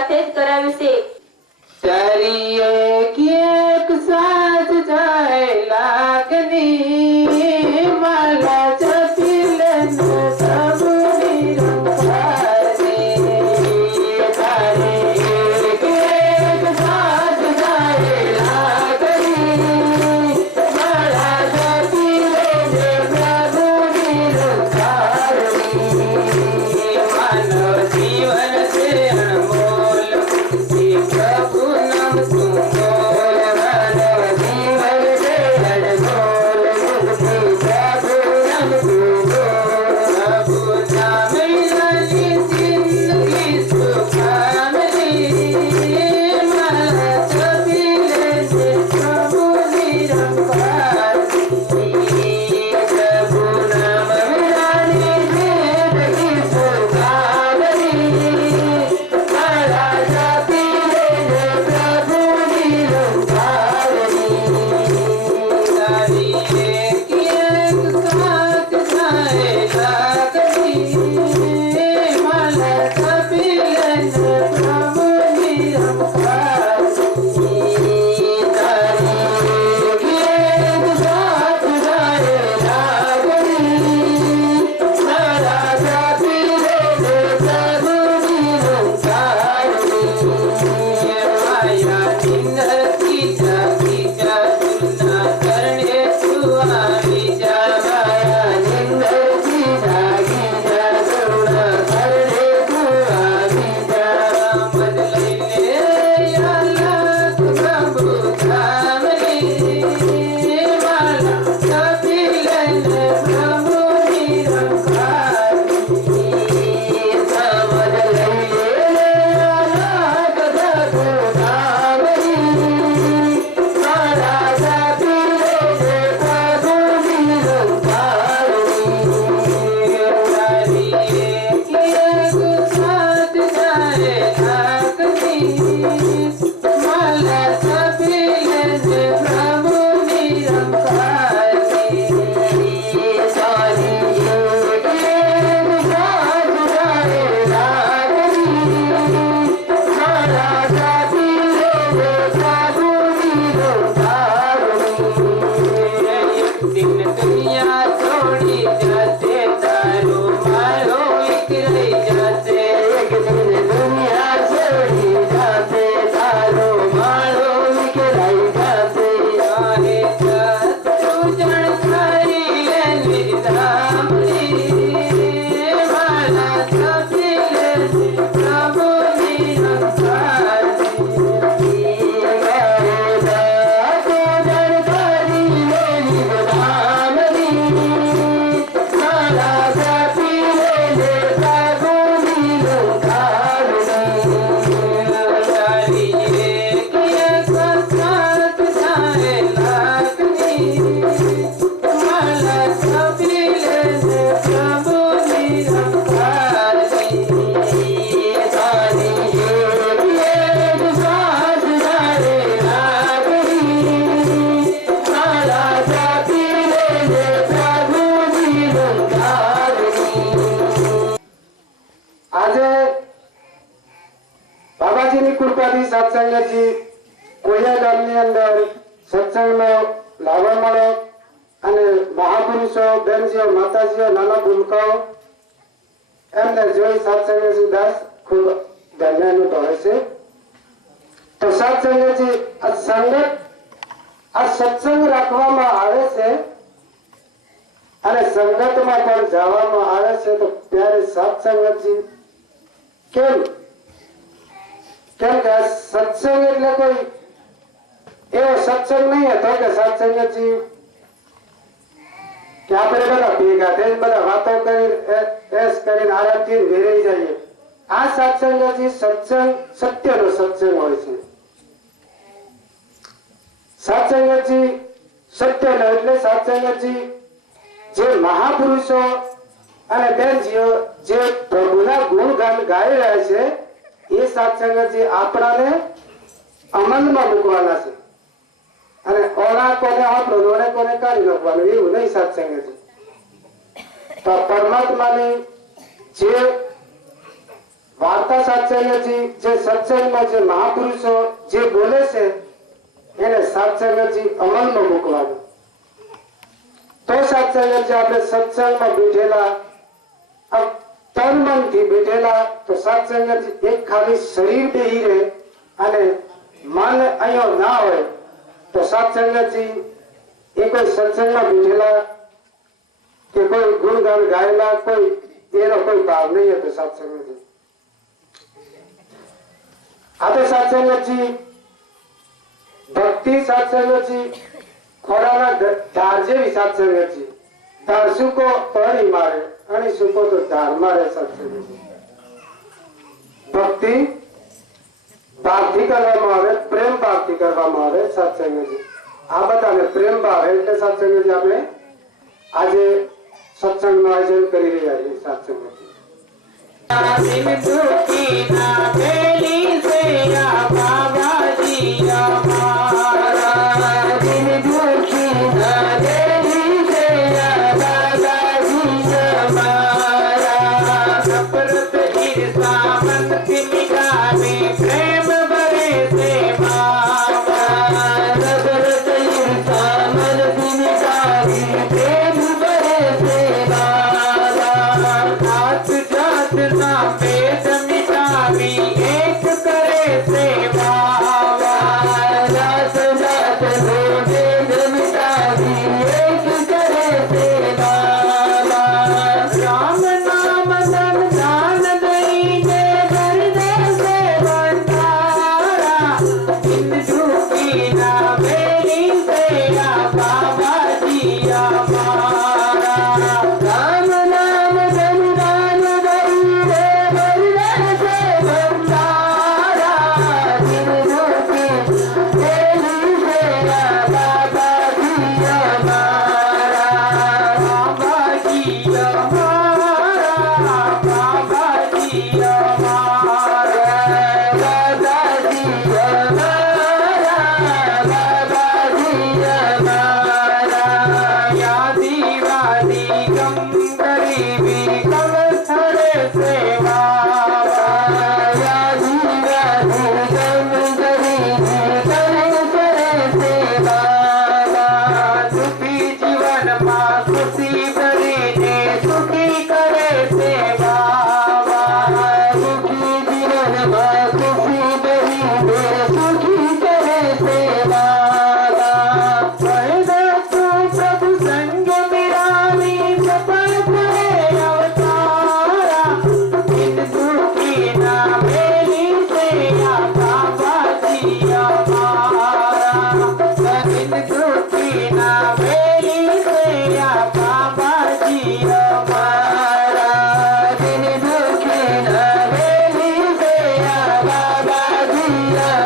સાથે જ કરાવ્યું છે. તારી એક સાથ જાય લાગની માલા જપી લેન સબુની રંગારી તારી એક સાથ જાય લાગની માલા જપી લેન સબુની રંગારી માનવ જીવન છે અનમોલ પ્રભુ નામ તું બોલ માનવ જીવન છે અનમોલ પ્રભુ નામ તું બોલ પ્રભુ નામ લઈ જિંદગી સુખામણી મારા છબી લેજે પ્રભુની રંગારી પ્રભુ નામ વિરાની જિંદગી સુખામણી મારા છબી લેજે પ્રભુની રંગારી તારી એક સાથ જાય લાગણી મારા છબી લેજે પ્રભુની રંગારી તારી એક સાથ જાય લાગણી મારા છબી લેજે પ્રભુની રંગારી માયા નિંદતી જાગી જા તુલના કરણે તું આવી જા માયા નિંદતી જાગી જા તુલના કરણે તું આવી જા મન લઈને યાલા પ્રભુ ધામની માલા છબી લઈને પ્રભુની રંગારી સમજ લઈને યાલા પ્રભુ ધામની માલા છબી લઈને પ્રભુની રંગારી તારી એક સાથ જાય લાગણી માલા છબી લેજે પ્રભુની રંગારી તારી એક સાથ જાય લાગણી માલા છબી લેજે પ્રભુની રંગારી એક દિન દુનિયા છોડી જશે તારો મારો એક રહી જશે એક દિન દુનિયા છોડી જશે તારો મારો એક રહી જશે આહે તું જણકારી લે નિર્ધામની માલા છબી લેજે પ્રભુની રંગારી આજે બાબાજીની કૃપાથી સત્સંગજી કોયા ગામની અંદર સત્સંગનો લાભ મળ્યો અને મહાપુરુષો બેનજીઓ માતાજીઓ નાના ભૂલકાઓ એમને જોઈ સત્સંગજી દાસ ખૂબ ધન્ય અનુભવે છે. તો સત્સંગજી આ સંગત આ સત્સંગ રાખવામાં આવે છે અને સંગતમાં પણ જવામાં આવે છે. તો ત્યારે સત્સંગજી કેમ કેમ કે સત્સંગ એટલે કોઈ એવો સત્સંગ નહીં હતો કે સત્સંગજી કે આપણે બધા ભેગા થઈને બધા વાતો કરી એસ કરીને આરામથી વેરાઈ જઈએ. આ સત્સંગજી સત્સંગ સત્યનો સત્સંગ હોય છે. સત્સંગજી સત્યનો એટલે સત્સંગજી જે મહાપુરુષો અને બેનજીઓ જે પ્રભુના ગુણગાન ગાઈ રહ્યા છે એ સત્સંગજી આપણાને અમલમાં મૂકવાના છે અને ઓના કોને આપણો ઓને કોને કાઢી નાખવાનું એવું નહીં સત્સંગજી. તો પરમાત્માની જે વાર્તા સત્સંગજી જે સત્સંગમાં જે મહાપુરુષો જે બોલે છે એને સત્સંગજી અમલમાં મૂકવાનું. તો સત્સંગજી આપણે સત્સંગમાં બેઠેલા તન મનથી બેઠેલા તો સત્સંગજી એક ખાલી શરીર બેહી રહે અને મન અહીંયા ના હોય તો સત્સંગજી એ કોઈ સત્સંગમાં બેઠેલા કે કોઈ ગુણગાન ગાયેલા કોઈ એનો કોઈ ભાવ નહીં હતો સત્સંગજી. આ તો સત્સંગજી ભક્તિ સત્સંગજી ખોરાના ધાર જેવી સત્સંગજી. ધાર સુકો તળી મારે અને સુકો તો ધાર મારે સત્સંગજી. ભક્તિ ભાવથી કરવામાં આવે, પ્રેમ ભાવથી કરવામાં આવે સત્સંગજી. આ બધાને પ્રેમ ભાવ એટલે સત્સંગજી આપણે આજે સત્સંગનું આયોજન કરી રહ્યા છીએ. સત્સંગજી Yeah.